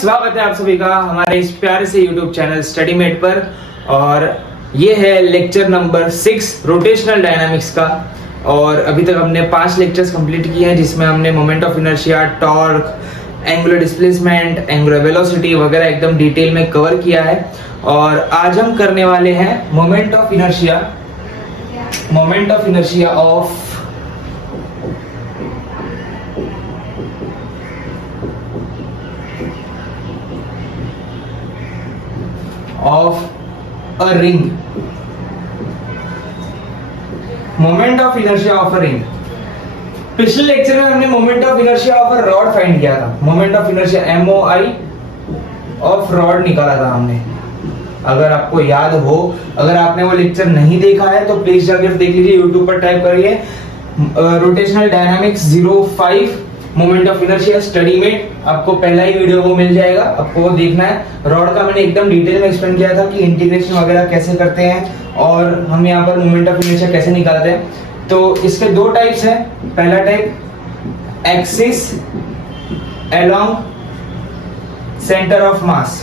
स्वागत है आप सभी का हमारे इस प्यारे से YouTube चैनल स्टडीमेट पर। और ये है लेक्चर नंबर 6 रोटेशनल डायनामिक्स का। और अभी तक हमने 5 लेक्चर्स कंप्लीट किए हैं, जिसमें हमने moment of inertia, torque, angular displacement, angular velocity वगैरह एकदम डिटेल में कवर किया है। और आज हम करने वाले हैं moment of inertia of a ring। Moment of inertia of a ring. पिछले लेक्चर में हमने moment of inertia of a rod find किया था। Moment of inertia MOI of rod निकाला था हमने। अगर आपको याद हो, अगर आपने वो लेक्चर नहीं देखा है तो प्लीज जाकर देख लीजिए, यूट्यूब पर टाइप करिए rotational dynamics 05 moment of inertia study में, आपको पहला ही वीडियो वो मिल जाएगा, आपको वो देखना है। रॉड का मैंने एकदम डिटेल में एक्सप्लेन किया था कि इंटीग्रेशन वगैरह कैसे करते हैं और हम यहाँ पर मोमेंट ऑफ इनर्शिया कैसे निकालते हैं। तो इसके दो टाइप्स हैं। पहला type axis along centre of mass.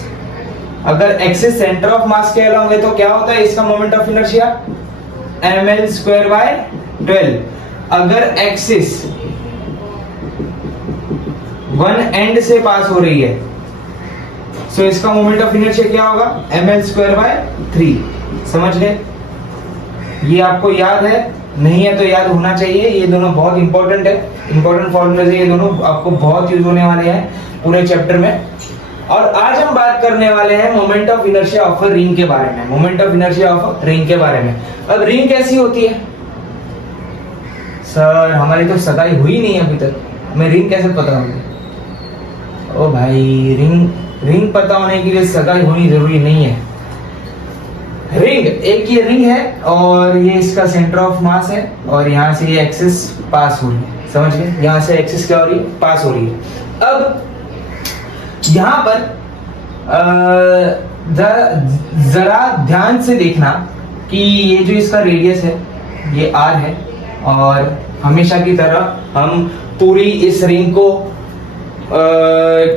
अगर एक्सिस सेंटर ऑफ मास के अलोंग है तो क्या होता है इसका मोमेंट ऑफ इनर्शिया ml²/12। अगर एक्सिस वन एंड से पास हो रही है तो इसका मोमेंट ऑफ इनर्शिया क्या होगा ml²/3। समझ गए? ये आपको याद है? नहीं है तो याद होना चाहिए। ये दोनों बहुत इंपॉर्टेंट है, इंपॉर्टेंट फॉर्मूले से ये दोनों आपको बहुत यूज होने वाले हैं पूरे चैप्टर में। और आज हम बात करने वाले हैं moment of inertia of a ring के बारे में। Moment of inertia of a ring के बारे में। अब रिंग कैसी होती है? सर हमारी तो सगाई हुई नहीं अभी तक, हमें रिंग कैसे पता होगी? ओ भाई, रिंग पता होने के लिए सगाई होनी जरूरी नहीं है। रिंग, एक ये रिंग है और ये इसका सेंटर ऑफ मास है और यहाँ से ये एक्सिस पास हो रही है। समझ गए? यहाँ से एक्सिस क्या हो रही है? पास हो रही है। अब यहाँ पर जरा ध्यान से देखना कि ये जो इसका रेडियस है ये r है और हमेशा की तरह हम पूरी इस रिंग को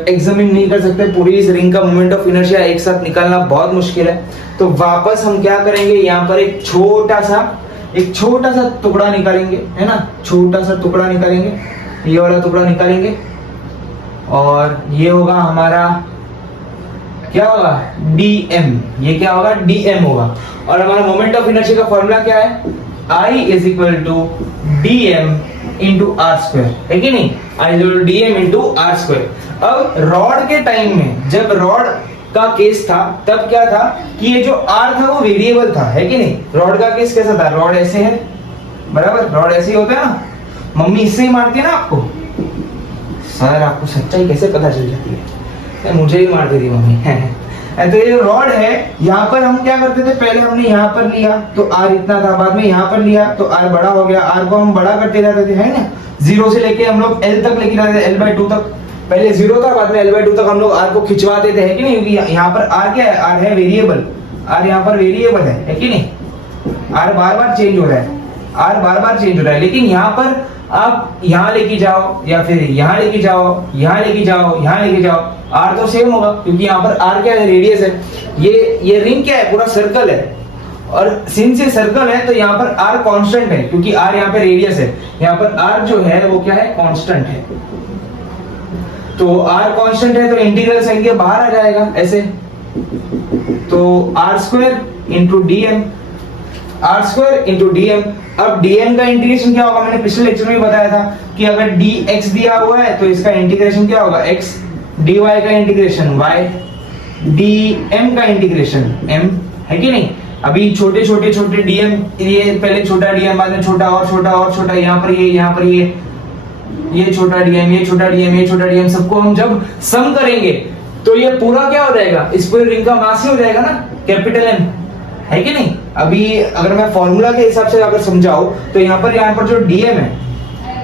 एग्जामिन नहीं कर सकते। पूरी इस रिंग का मोमेंट ऑफ इनर्शिया एक साथ निकालना बहुत मुश्किल है। तो वापस हम क्या करेंगे, यहाँ पर एक छोटा सा टुकड़ा निकालेंगे, है ना? छोटा सा टुकड़ा निकालेंगे, ये वाला टुकड़ा निकालेंगे और ये होगा हमारा, क्या होगा? dm। ये क्या होगा? dm होगा। और हमारा मोमेंट ऑफ इनर्शिया का फॉर्मूला क्या है? I = dm × r², है कि नहीं? I = dm × r²। अब रॉड के टाइम में, जब रॉड का केस था तब क्या था कि ये जो r था वो वेरिएबल था, है कि नहीं? रॉड का केस कैसा था? रॉड ऐसे है, बराबर? रॉड ऐसे ही होता है ना, मम्मी इससे ही मारती है ना आपको। सर आपको सच्चाई कैसे पता चल जाती है? मुझे ही मार देती मम्मी। तो ये रॉड है, यहाँ पर हम क्या करते थे, पहले हमने यहाँ पर लिया तो r इतना था, बाद में यहाँ पर लिया तो r बड़ा हो गया। r को हम बड़ा करते रहते थे, है ना? 0 से लेके हम लोग l तक लेके जाते थे, l/2 तक। पहले 0 था, बाद में l/2 तक हम लोग r को खिंचवाते थे, है कि नहीं? क्योंकि यहाँ पर r क्या है? r है वेरिएबल। r यहाँ पर वेरिएबल है कि नहीं? r बार बार चेंज हो रहा है, r बार बार चेंज हो रहा है। लेकिन यहाँ पर आप यहाँ लेके जाओ या फिर यहाँ लेके जाओ, यहाँ लेके जाओ, यहाँ लेके जाओ, r तो सेम होगा क्योंकि यहाँ पर r क्या है? रेडियस है। ये रिंग क्या है? पूरा सर्कल है। और सिंस ये सर्कल है तो यहाँ पर r कांस्टेंट है क्योंकि r यहाँ पे रेडियस है। यहाँ पर r जो है वो क्या है? कांस्टेंट है। तो r कांस्टेंट है तो इंटीग्रल साइन के बाहर आ जाएगा ऐसे। तो r² × dm, r² × dm। अब dm का इंटीग्रेशन क्या होगा? मैंने पिछले लेक्चर में बताया था कि अगर dx दिया हुआ है तो इसका इंटीग्रेशन क्या होगा? x, dy का इंटीग्रेशन y, dm का इंटीग्रेशन m, है कि नहीं? अभी छोटे dm, ये पहले छोटा dm, बाद में छोटा और छोटा और छोटा, यहाँ पर ये छोटा dm, ये छोटा dm, ये छोटा dm, सबको हम जब सम करेंगे तो ये पूरा क्या हो जाएगा? इस पूरी रिंग का मास ही हो जाएगा ना, कैपिटल M, है कि नहीं? अभी अगर मैं फॉर्मूला के हिसाब से अगर समझाऊं तो यहाँ पर जो dm है,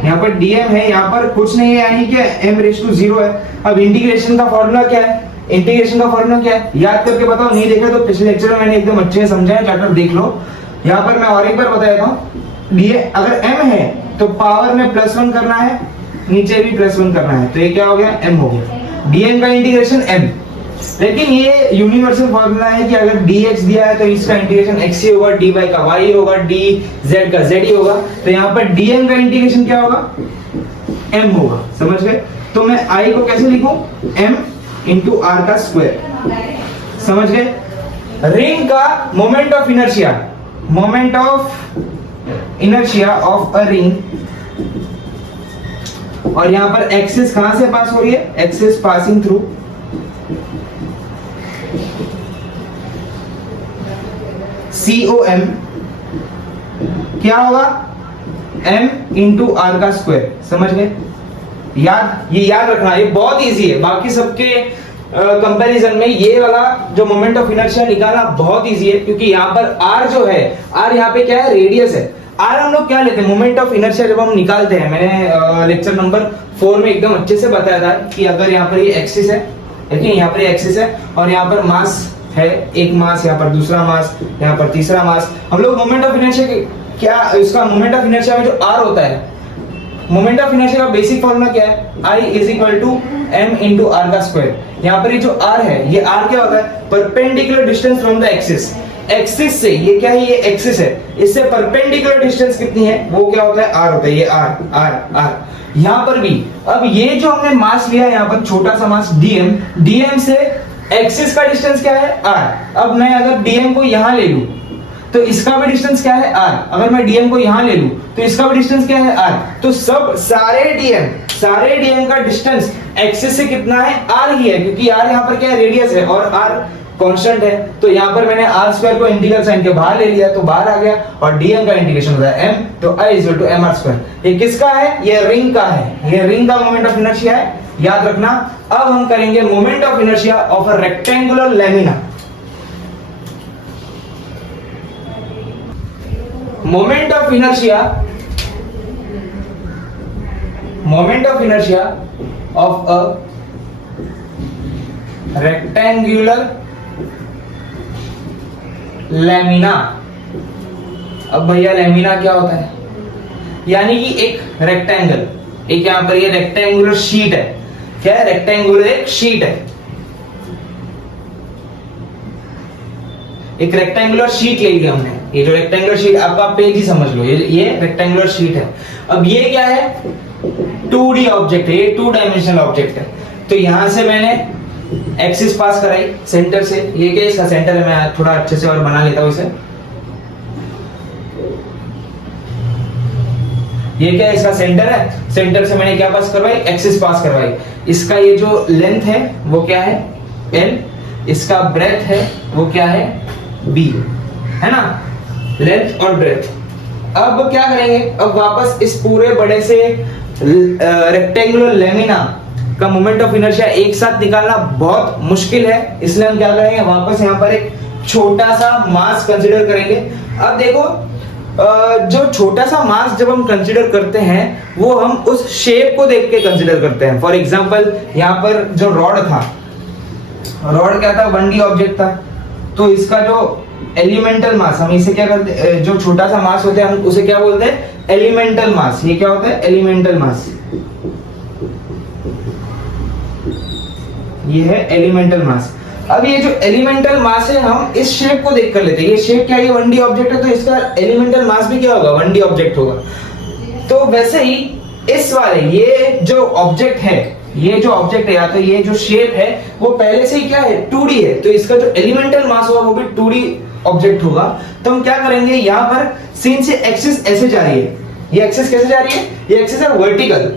यहाँ पर dm है, यहाँ पर कुछ नहीं है, यानी कि m⁻0 है। अब इंटीग्रेशन का फॉर्मूला क्या है? इंटीग्रेशन का फॉर्मूला क्या है? याद करके बताओ। नहीं देखा तो पिछले लेक्चर में मैंने एकदम अच्छे से समझाया, जाकर देख लो। यहाँ पर मैं और एक बार बता देता हूँ। अगर m है तो पावर में +1 करना है, नीचे भी +1 करना है, तो ये क्या हो गया? m हो गया। dn का इंटीग्रेशन m। लेकिन ये यूनिवर्सल फॉर्मूला है कि अगर dx दिया है तो इसका इंटीग्रेशन x ही होगा, dy का y होगा, dz का z ही होगा। तो यहाँ पर dm का इंटीग्रेशन क्या होगा, m होगा। समझ गए? तो मैं I को कैसे लिखूं, m इंटू आर का स्क्वायर। समझ गए? रिंग का moment of inertia, moment of inertia of a ring, और यहां पर एक्सिस कहां से पास हो रही है, एक्सिस पासिंग थ्रू COM, क्या होगा, m इंटू आर का स्क्वायर। समझ गए? ये याद रखना, ये बहुत इजी है। बाकी सबके कंपैरिजन में ये वाला जो मोमेंट ऑफ इनर्शिया निकालना बहुत इजी है, क्योंकि यहाँ पर r जो है, r यहाँ पे क्या है, रेडियस है। r हम लोग क्या लेते हैं, मोमेंट ऑफ इनर्शिया जब हम निकालते हैं, मैंने लेक्चर नंबर 4 में एकदम अच्छे से बताया था कि अगर यहाँ पर ये एक्सिस है, देखिए यहाँ पर ये एक्सिस है और यहाँ पर मास है, एक मास, यहाँ पर दूसरा मास, यहाँ पर तीसरा मास। हम लोग मोमेंट ऑफ इनर्शिया क्या, इसका मोमेंट ऑफ इनर्शिया में जो r होता है, मोमेंट ऑफ इनर्शिया का बेसिक फॉर्मूला क्या है, I is equal to m into r का स्क्वायर। यहाँ पर ये जो r है, ये r क्या होता है, perpendicular distance from the axis. Axis से ये क्या है, ये एक्सिस है, इससे परपेंडिकुलर डिस्टेंस कितनी है, वो क्या होता है, r होता है। ये r यहाँ पर भी, अब ये जो हमने मास लिया है, यहाँ पर छोटा सा मास dm से एक्सिस का डिस्टेंस क्या है, r। अब मैं अगर dm को यहां ले लूं तो इसका भी डिस्टेंस क्या है, r। अगर मैं dm को यहां ले लूं तो इसका भी डिस्टेंस क्या है, r। तो सारे dm का डिस्टेंस एक्सिस से कितना है, r ही है, क्योंकि r यहाँ पर क्या है, रेडियस है और r कांस्टेंट है। तो यहाँ पर मैंने r स्क्वायर को इंटीग्रल साइन के बाहर ले लिया तो बाहर आ गया, और dm का इंटीग्रेशन होता है m, तो I is equal to mr square. ये किसका है, ये रिंग का है, ये रिंग का मोमेंट ऑफ इनर्शिया है, याद रखना। अब हम करेंगे moment of inertia of a rectangular lamina. Moment of inertia of a rectangular lamina. अब भैया लैमिना क्या होता है, यानी कि एक रेक्टेंगल, एक यहां पर ये रेक्टेंगुलर शीट है। क्या है, रेक्टेंगुलर एक शीट है, एक रेक्टेंगुलर शीट ले लिया हमने। ये जो रेक्टेंगुलर शीट, आपका पेज ही समझ लो, ये रेक्टेंगुलर शीट है। अब ये क्या है, 2D ऑब्जेक्ट है, ये 2 डायमेंशनल ऑब्जेक्ट है। तो यहां से मैंने एक्सिस पास कराई सेंटर से, ये क्या इसका सेंटर है, मैं थोड़ा अच्छे से और बना लेता हूं इसे। ये क्या इसका सेंटर है, सेंटर से मैंने क्या पास करवाई, एक्सिस पास करवाई। इसका ये जो लेंथ है वो क्या है, L, इसका ब्रेथ है वो क्या है, B, है ना, लेंथ और ब्रेथ। अब क्या करेंगे, अब वापस इस पूरे बड़े से रेक्टेंगुलर लैमिना का मोमेंट ऑफ इनर्शिया एक साथ निकालना बहुत मुश्किल है, इसलिए हम क्या करेंगे, वापस यहाँ पर एक छोटा सा मास कंसीडर करेंगे। अब देखो, जो छोटा सा मास जब हम कंसीडर करते हैं वो हम उस शेप को देख के कंसीडर करते हैं। फॉर एग्जांपल यहाँ पर जो रॉड था, रॉड क्या था, 1D ऑब्जेक्ट था, तो इसका जो एलिमेंटल मास, हम इसे क्या करते, जो छोटा सा मास होता है हम उसे क्या बोलते हैं, एलिमेंटल मास। ये क्या होता है, एलिमेंटल मास, ये है एलिमेंटल मास। अब ये जो एलिमेंटल मास है हम इस शेप को देख कर लेते हैं। ये शेप क्या है, ये 1D ऑब्जेक्ट है, तो इसका एलिमेंटल मास भी क्या होगा, 1D ऑब्जेक्ट होगा। तो वैसे ही इस वाले ये जो ऑब्जेक्ट है, ये जो ऑब्जेक्ट है या तो ये जो शेप है वो पहले से ही क्या है, 2D है, तो इसका जो एलिमेंटल मास होगा वो भी 2D ऑब्जेक्ट होगा। तो हम क्या करेंगे, यहाँ पर सीन से एक्सिस ऐसे जा रही है, ये एक्सिस कैसे जा रही है, ये एक्सिस है वर्टिकल,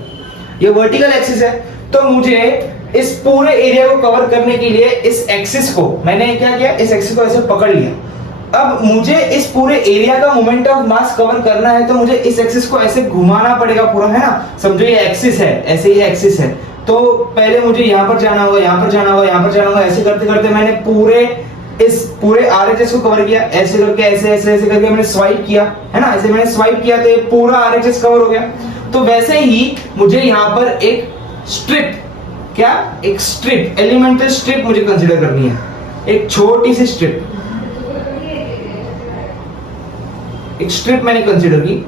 ये वर्टिकल एक्सिस है। तो मुझे इस पूरे एरिया को कवर करने के लिए इस एक्सिस को मैंने क्या किया, इस एक्सिस को ऐसे पकड़ लिया। अब मुझे इस पूरे एरिया का मोमेंट ऑफ मास कवर करना है तो मुझे इस एक्सिस को ऐसे घुमाना पड़ेगा पूरा, है ना। समझो ये एक्सिस है, ऐसे ये एक्सिस है, तो पहले मुझे यहाँ पर जाना होगा, यहाँ पर जाना होगा, यहाँ पर जाना होगा। ऐसे करते करते मैंने इस पूरे RHS को कवर किया, ऐसे करके ऐसे ऐसे ऐसे करके मैंने स्वाइप किया, है ना। ऐसे मैंने स्वाइप किया तो ये पूरा RHS कवर हो गया। तो वैसे ही मुझे यहाँ पर एक स्ट्रिप, क्या, एक स्ट्रिप, एलिमेंटल स्ट्रिप मुझे कंसीडर करनी है, एक छोटी सी स्ट्रिप, एक स्ट्रिप मैंने कंसीडर की।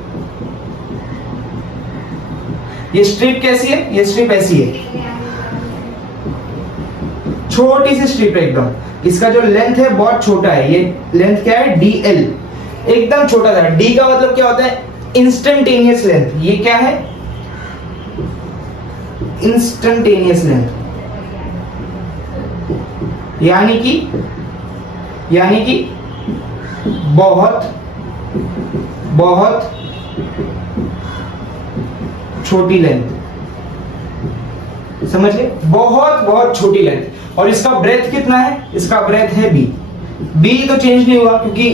ये स्ट्रिप कैसी है, ये स्ट्रिप ऐसी है, छोटी सी स्ट्रिप है एकदम, इसका जो लेंथ है बहुत छोटा है, ये लेंथ क्या है DL, एकदम छोटा सा। D का मतलब क्या होता है? Instantaneous length. ये क्या है? इंस्टेंटेनियस लेंथ, यानी कि बहुत छोटी लेंथ, समझ गए? बहुत छोटी लेंथ। और इसका ब्रेथ कितना है? इसका ब्रेथ है B तो चेंज नहीं हुआ क्योंकि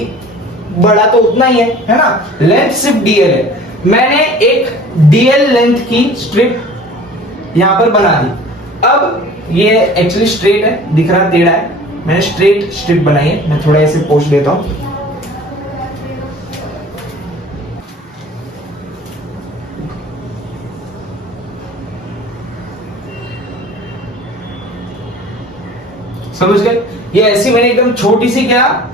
बड़ा तो उतना ही है ना? लेंथ सिर्फ DL है। मैंने एक DL लेंथ की स्ट्रिप यहां पर बना दी। अब ये एक्चुअली स्ट्रेट है, दिख रहा टेढ़ा है, मैंने स्ट्रेट स्ट्रिप बनाई है। मैं थोड़ा ऐसे पोंछ देता हूं। समझ गए? ये ऐसी मैंने एकदम छोटी सी क्या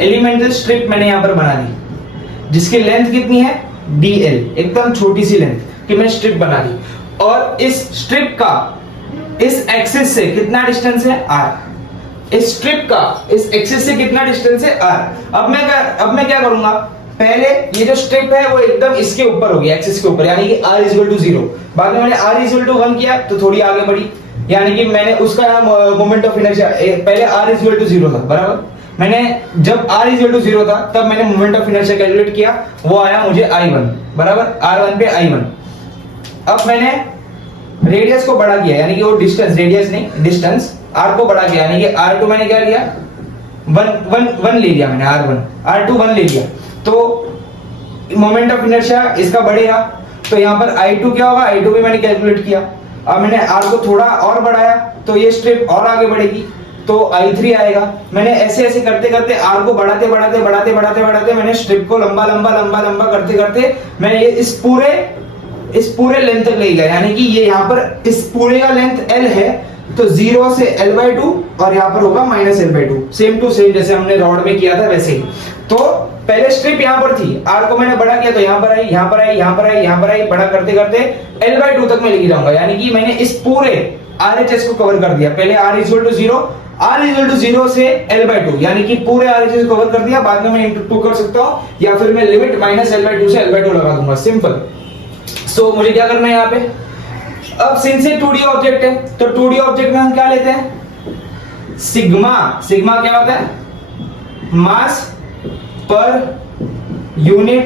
एलिमेंटल स्ट्रिप मैंने यहां पर बना दी, जिसकी लेंथ कितनी है? DL, एकदम छोटी सी लेंथ की मैंने स्ट्रिप बना दी। और इस स्ट्रिप का इस एक्सिस से कितना डिस्टेंस है? R। इस स्ट्रिप का इस एक्सिस से कितना डिस्टेंस है? R। अब मैं क्या करूंगा? पहले ये जो स्ट्रिप है वो एकदम इसके ऊपर होगी, एक्सिस के ऊपर, यानी कि R = 0। बाद में मैंने R = 1 किया तो थोड़ी आगे बढ़ी, यानी कि मैंने उसका मोमेंट ऑफ इनर्शिया, पहले R = 0 था, बराबर। मैंने जब R = 0 था तब मैंने मोमेंट ऑफ इनर्शिया कैलकुलेट किया, वो आया मुझे I1, बराबर। R1 पे I1। अब मैंने रेडियस को बड़ा किया, यानी कि वो डिस्टेंस, रेडियस नहीं डिस्टेंस, R को बड़ा किया, यानी कि R2 मैंने क्या लिया? 1 ले लिया मैंने, R2 1 ले लिया। तो मोमेंट ऑफ इनर्शिया इसका बढ़ेगा, तो यहाँ पर I2 क्या होगा? I2 भी मैंने कैलकुलेट किया। अब मैंने R को थोड़ा और बढ़ाया तो ये स्ट्रिप और आगे बढ़ेगी, तो I3 आएगा। मैंने ऐसे करते R को बढ़ाते मैंने स्ट्रिप को लंबा करते मैंने ये इस पूरे लेंथ तक ले गया, यानी कि ये यहाँ पर इस पूरे का लेंथ L है, तो 0 से L/2 और यहाँ पर होगा -L/2, सेम टू सेम जैसे हमने रॉड में किया था वैसे ही। तो पहले स्ट्रिप यहाँ पर थी, R को मैंने बड़ा किया तो यहाँ पर आई, बड़ा करते L/2 तक मैं लेके जाऊंगा, यानी कि मैंने इस पूरे RHS को कवर कर दिया। पहले R = 0 से L/2, यानी कि पूरे RHS को कवर कर दिया। बाद में मैं इंटू 2 कर सकता हूँ, या फिर मैं लिमिट -L/2 से L/2 लगा दूंगा, सिंपल। सो मुझे क्या करना है यहाँ पे? अब सिंस ये 2D ऑब्जेक्ट है, तो 2D ऑब्जेक्ट में हम क्या लेते हैं? सिग्मा क्या होता है? मास पर यूनिट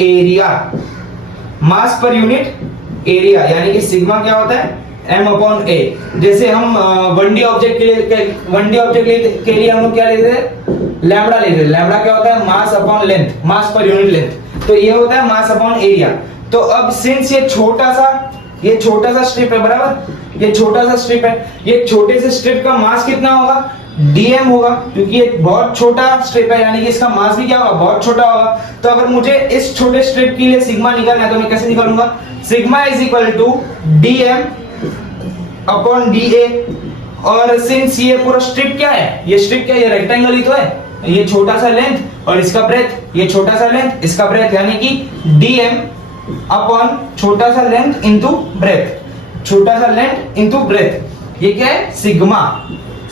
एरिया, मास पर यूनिट एरिया, यानी कि सिग्मा क्या होता है? M/A। जैसे हम 1D ऑब्जेक्ट के लिए हम लोग क्या लेते हैं? लैम्बडा लेते हैं। लैम्बडा क्या होता है? मास अपॉन लेंथ, मास पर यूनिट लेंथ। तो ये होता है मास अपॉन एरिया। तो अब सिंस ये छोटा सा स्ट्रिप है, बराबर, ये छोटा सा स्ट्रिप है, ये छोटे से स्ट्रिप का मास कितना होगा? DM होगा, क्योंकि ये बहुत छोटा स्ट्रिप है, यानी कि इसका मास भी क्या होगा? बहुत छोटा होगा। तो अगर मुझे इस छोटे स्ट्रिप के लिए सिग्मा निकालना है तो मैं कैसे निकालूंगा? Sigma = DM/DA। और सिंस ये पूरा स्ट्रिप क्या है? ये स्ट्रिप क्या है? ये रेक्टेंगल ही तो है। ये छोटा सा लेंथ और इसका ब्रेथ, ये छोटा सा लेंथ, इसका ब्रेथ, यानी कि DM अपॉन छोटा सा लेंथ इंटू ब्रेथ, छोटा सा लेंथ इंटू ब्रेथ, ये क्या है? सिग्मा।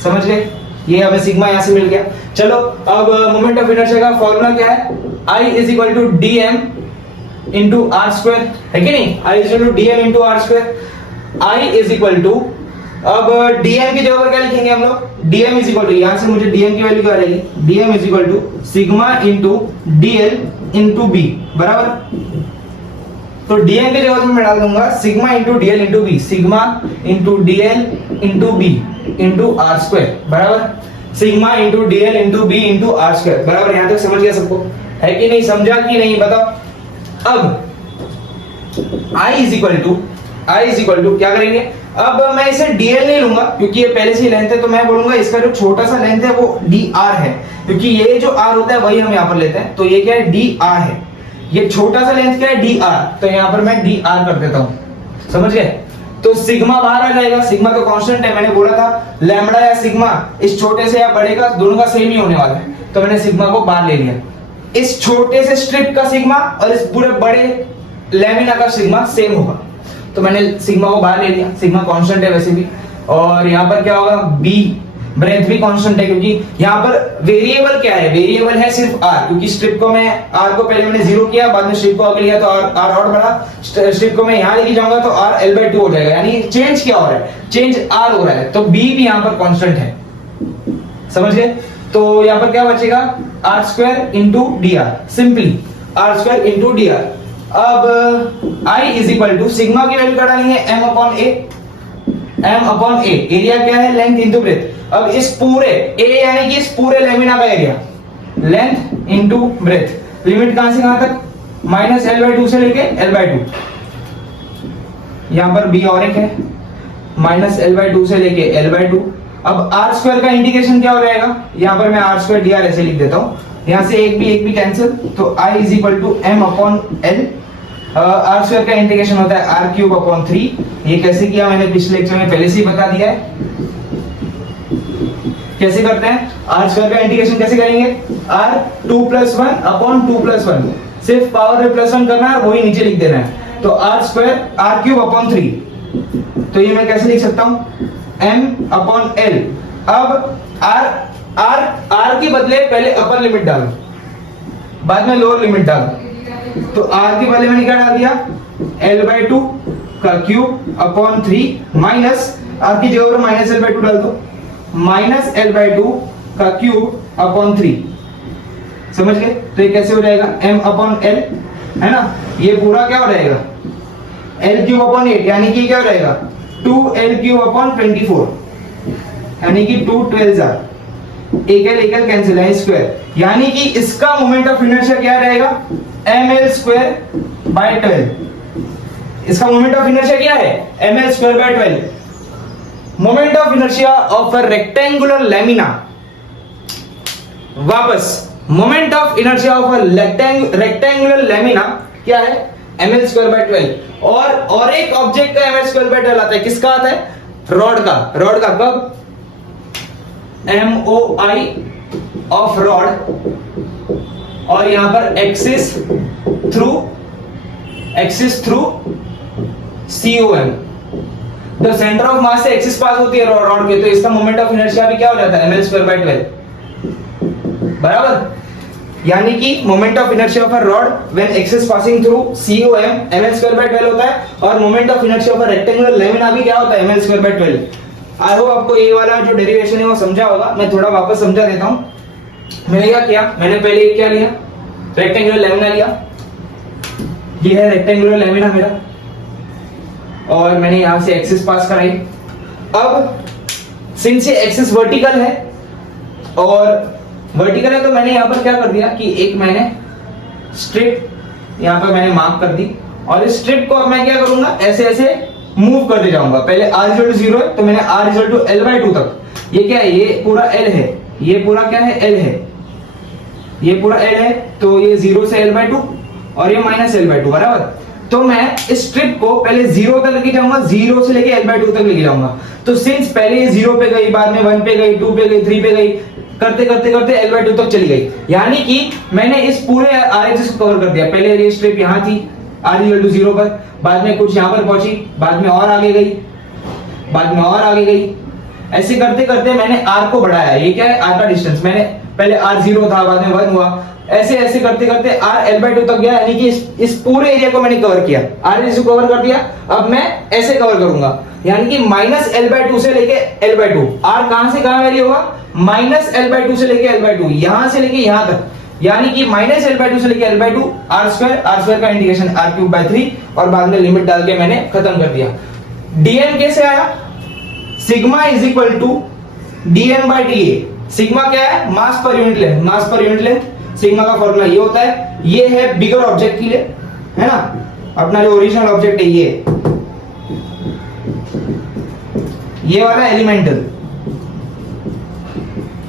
समझ गए? ये हमें सिग्मा यहां से मिल गया। चलो अब मोमेंट ऑफ इनर्शिया का फॉर्मूला क्या है? I = DM इंटू R², है कि नहीं? I = DM into R²। I = अब DM की जगह पर क्या लिखेंगे हम लोग? DM = यहां से मुझे DM की वैल्यू क्या रहेगी? DM = sigma into DL into B, बराबर। तो DM की जगह मैं डाल दूंगा sigma into DL into B, sigma into DL into B into R², बराबर। Sigma into DL into B into R², बराबर। यहां तक समझ गया सबको? है कि नहीं? समझा कि नहीं बताओ? अब I = क्या करेंगे? अब मैं इसे DL नहीं लूंगा क्योंकि ये पहले से लेंथ है, तो मैं बोलूंगा इसका जो छोटा सा लेंथ है वो DR है, क्योंकि ये जो R होता है वही हम यहाँ पर लेते हैं। तो ये क्या है? DR है। ये छोटा सा लेंथ क्या है? DR। तो यहाँ पर मैं DR कर देता हूँ, समझ गए? तो सिग्मा बाहर आ जाएगा, सिग्मा तो कांस्टेंट है। मैंने बोला था लैम्बडा या सिग्मा इस छोटे से या बड़े का दोनों का सेम ही होने वाला है, तो मैंने सिग्मा को बाहर ले लिया। इस छोटे से स्ट्रिप का सिग्मा और इस पूरे बड़े लैमिना का सिग्मा सेम होगा, तो मैंने सिग्मा को बाहर ले लिया। सिग्मा कांस्टेंट है वैसे भी। और यहाँ पर क्या होगा, बी ब्रेथ भी कांस्टेंट है, क्योंकि यहाँ पर वेरिएबल क्या है, वेरिएबल है सिर्फ आर, क्योंकि स्ट्रिप को मैं आर को पहले मैंने 0 किया, बाद में स्ट्रिप को आगे लिया तो आर और बढ़ा, स्ट्रिप को मैं यहाँ लेके जाऊंगा तो आर L/2 हो जाएगा, यानी चेंज क्या हो रहा है, चेंज आर हो रहा है, तो बी भी यहाँ पर कांस्टेंट है, समझ गए। तो यहाँ पर क्या बचेगा, r² into d r, simply r² into d r. अब I is equal to sigma की वैल्यू क्या डालेंगे, m अपॉन a, एरिया क्या है, लेंथ इंटू ब्रेथ। अब इस पूरे a यानी कि इस पूरे लेमिना का area, length into breadth, limit कहां से कहां तक, -L/2 से लेके L/2, यहां पर b और एक है, -L/2 से लेके L/2। अब r² का इंटीग्रेशन क्या हो जाएगा, यहां पर मैं r² dr ऐसे लिख देता हूं, यहां से एक भी कैंसिल, तो I is equal to m upon l, r² का इंटीग्रेशन होता है r³ अपॉन 3। ये कैसे किया मैंने पिछले लेक्चर में पहले से ही बता दिया है, कैसे करते हैं, r² का इंटीग्रेशन कैसे करेंगे, r2+1 अपॉन 2+1, सिर्फ पावर में +1 करना है और वही नीचे लिख देना है, तो r³ अपॉन 3, तो ये मैं कैसे लिख सकता हूं, m अपॉन l। अब r के बदले पहले अपर लिमिट डालो, बाद में लोअर लिमिट डालो, तो r के बदले मैंने क्या डाल दिया, L/2 का क्यूब अपॉन 3 माइनस r की जगह पर -L/2 डाल दो, -L/2 का क्यूब अपॉन 3, समझ गए। तो ये कैसे हो जाएगा, m अपॉन l, है ना, ये पूरा क्या हो जाएगा, L³ अपॉन 8, यानी कि क्या हो जाएगा, 2L³ अपॉन 24, यानी कि 2 12 जार, एक कैंसिल है स्क्वायर, यानी कि इसका मोमेंट ऑफ इनर्शिया क्या रहेगा, ml²/12। इसका मोमेंट ऑफ इनर्शिया क्या है, ml²/12। Moment of inertia of a rectangular lamina, वापस moment of inertia of a rectangular lamina क्या है, ml²/12। और एक ऑब्जेक्ट का ml²/12 आता है, किसका आता है, रॉड का कब, MOI ऑफ रॉड, और यहां पर एक्सिस थ्रू COM, तो सेंटर ऑफ मास से एक्सिस पास होती है रॉड के, तो इसका मोमेंट ऑफ इनर्शिया भी क्या हो जाता है, ml²/12, बराबर। यानी कि moment of inertia of a rod when axis passing through COM ml²/12 होता है, और moment of inertia of a rectangular lamina भी क्या होता है, ml²/12। आई होप आपको ये वाला जो डेरिवेशन है वो समझा होगा, मैं थोड़ा वापस समझा देता हूं। मैंने क्या किया, मैंने पहले क्या लिया, रेक्टेंगुलर लेमिना लिया, ये है रेक्टेंगुलर लेमिना मेरा, और मैंने यहां से एक्सिस पास कराई। अब सिंस ये एक्सिस वर्टिकल है तो मैंने यहां पर क्या कर दिया कि एक मैंने स्ट्रिप यहां पर मैंने मार्क कर दी, और इस स्ट्रिप को अब मैं क्या करूंगा, ऐसे मूव करते जाऊंगा। पहले r0 है तो मैंने r L/2 तक, ये क्या है, ये पूरा L है, ये पूरा क्या है, L है, ये पूरा L है, तो ये 0 से L/2 और ये -L/2, बराबर। तो मैं इस स्ट्रिप को पहले 0 तक लेके जाऊंगा, 0 से लेके L/2 तक लेके जाऊंगा। तो सिंस पहले ये 0 पे गई, बाद में 1 पे गई, 2 पे गई, 3 पे गई, करते L/2 तक चली गई, यानी कि मैंने इस पूरे RHS को कवर कर दिया। पहले ये स्ट्रिप यहां थी r0 पर, बाद में कुछ यहां पर पहुंची, बाद में और आगे गई, बाद में और आगे गई, ऐसे करते मैंने r को बढ़ाया। ये क्या है, r का डिस्टेंस, मैंने पहले r0 था, बाद में 1 हुआ, ऐसे करते r L/2 तक गया, यानी कि इस पूरे एरिया को मैंने कवर किया, RHS को कवर कर दिया। अब मैं ऐसे कवर करूंगा, यानी कि -L/2 से लेके L/2, r कहां से कहां वैल्यू होगा, -L/2 से लेके L/2, यहां से लेके यहां तक, यानी कि -L/2 से लेके L/2, r² का इंटीग्रेशन r³/3, और बाद में लिमिट डाल के मैंने खत्म कर दिया। dm कैसे आया, sigma is equal to dm/da। Sigma क्या है, मास पर यूनिट लेंथ, सिग्मा का फॉर्मूला ये होता है। ये है बिगर ऑब्जेक्ट के लिए, है ना, अपना जो ओरिजिनल ऑब्जेक्ट है ये वाला एलिमेंटल,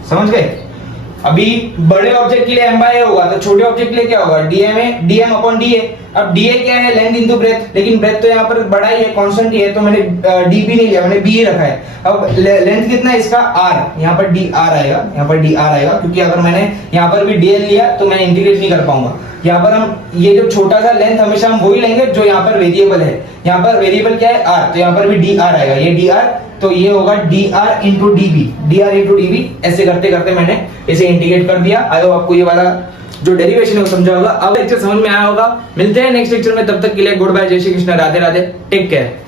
समझ गए। अभी बड़े ऑब्जेक्ट के लिए m/a होगा, तो छोटे ऑब्जेक्ट के लिए क्या होगा, dm अपॉन da। अब da क्या है, लेंथ इनटू ब्रेथ, लेकिन ब्रेथ तो यहाँ पर बड़ा ही है, कांस्टेंट ही है, तो मैंने db नहीं लिया, मैंने b ही रखा है। अब लेंथ कितना है इसका, r, यहाँ पर dr आएगा, क्योंकि अगर मैंने यहाँ पर भी dl लिया तो मैं इंटीग्रेट नहीं कर पाऊंगा। यहाँ पर हम ये जो छोटा सा लेंथ हमेशा हम वही लेंगे जो यहाँ पर वेरिएबल है, यहाँ पर वेरिएबल क्या है r, तो यहाँ पर भी dr आएगा, ये dr तो ये होगा dr इंटू db ऐसे करते करते मैंने इसे इंटीग्रेट कर दिया। आई होप आपको ये वाला जो डेरिवेशन है वो समझा होगा। अब लेक्चर समझ में आया होगा। मिलते हैं नेक्स्ट लेक्चर में, तब तक के लिए गुड बाय, जय श्री कृष्ण, राधे राधे, टेक केयर।